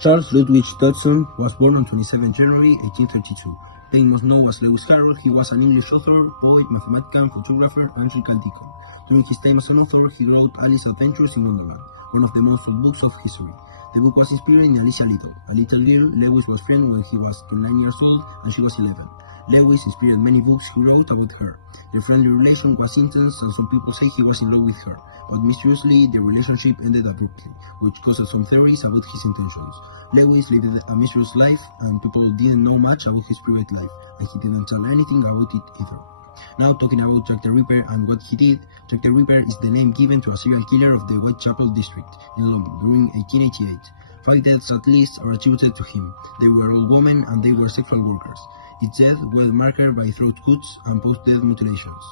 Charles Ludwig Dodson was born on 27 January 1832. Being most known as Lewis Carroll, he was an English author, poet, mathematician, photographer, and Anglican deacon. During his time as an author, he wrote Alice's Adventures in Wonderland, one of the most sold books of history. The book was inspired in Alicia Little, a little girl Lewis was friend when he was 9 years old and she was 11. Lewis inspired many books he wrote about her. Their friendly relation was intense and some people say he was in love with her, but mysteriously the relationship ended abruptly, which caused some theories about his intentions. Lewis lived a mysterious life and people didn't know much about his private life, and he didn't tell anything about it either. Now talking about Jack the Ripper and what he did, Jack the Ripper is the name given to a serial killer of the Whitechapel district in London during 1888. 5 deaths at least are attributed to him. They were all women and they were sexual workers. Each death was marked by throat cuts and post-death mutilations.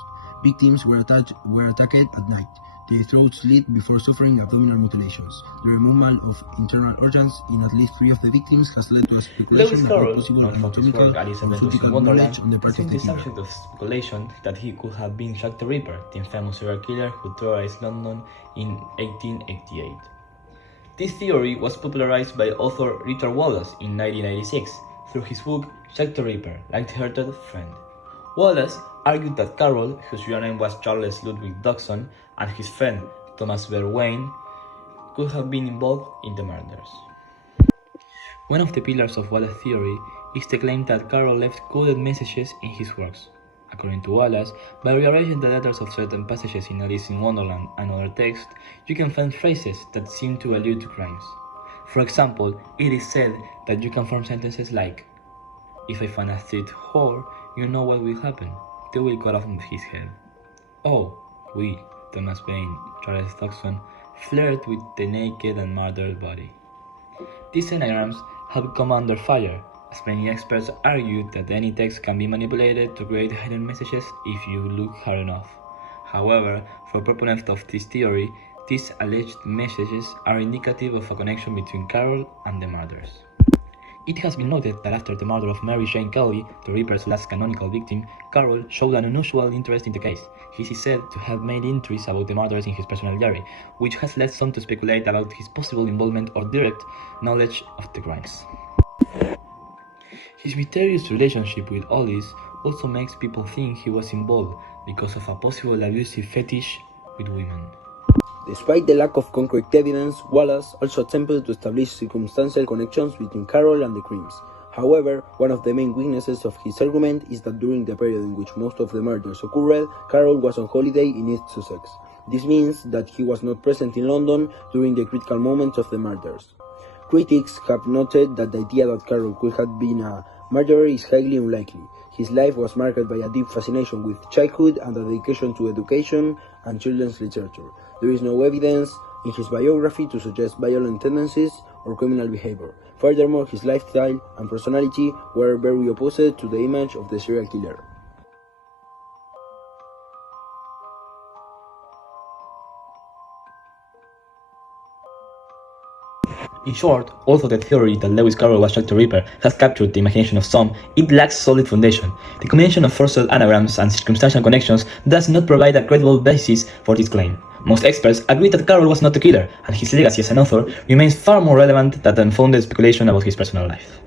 Victims were attacked at night. Their throats slit before suffering abdominal mutilations. The removal of internal organs in at least 3 of the victims has led to a speculation about possible anatomical and physical knowledge on the part of the killer. Subject of speculation that he could have been Jack the Ripper, the infamous serial killer who terrorized London in 1888. This theory was popularized by author Richard Wallace in 1996 through his book Jack the Ripper, Light-Hearted Friend. Wallace argued that Carroll, whose real name was Charles Ludwig Dodson, and his friend Thomas Wayne could have been involved in the murders. One of the pillars of Wallace's theory is the claim that Carroll left coded messages in his works. According to Wallace, by rearranging the letters of certain passages in Alice in Wonderland and other texts, you can find phrases that seem to allude to crimes. For example, it is said that you can form sentences like, "If I find a street whore, you know what will happen. They will cut off his head." Oh, we, Thomas Wayne, Charles Dodson, flirt with the naked and murdered body. These anagrams have come under fire, as many experts argue that any text can be manipulated to create hidden messages if you look hard enough. However, for proponents of this theory, these alleged messages are indicative of a connection between Carroll and the murders. It has been noted that after the murder of Mary Jane Kelly, the Ripper's last canonical victim, Carroll showed an unusual interest in the case. He is said to have made entries about the murders in his personal diary, which has led some to speculate about his possible involvement or direct knowledge of the crimes. His mysterious relationship with Alice also makes people think he was involved because of a possible abusive fetish with women. Despite the lack of concrete evidence, Wallace also attempted to establish circumstantial connections between Carroll and the crimes. However, one of the main weaknesses of his argument is that during the period in which most of the murders occurred, Carroll was on holiday in East Sussex. This means that he was not present in London during the critical moments of the murders. Critics have noted that the idea that Carroll could have been a murderer is highly unlikely. His life was marked by a deep fascination with childhood and a dedication to education and children's literature. There is no evidence in his biography to suggest violent tendencies or criminal behavior. Furthermore, his lifestyle and personality were very opposite to the image of the serial killer. In short, although the theory that Lewis Carroll was Jack the Ripper has captured the imagination of some, it lacks solid foundation. The combination of forced anagrams and circumstantial connections does not provide a credible basis for this claim. Most experts agree that Carroll was not the killer, and his legacy as an author remains far more relevant than unfounded speculation about his personal life.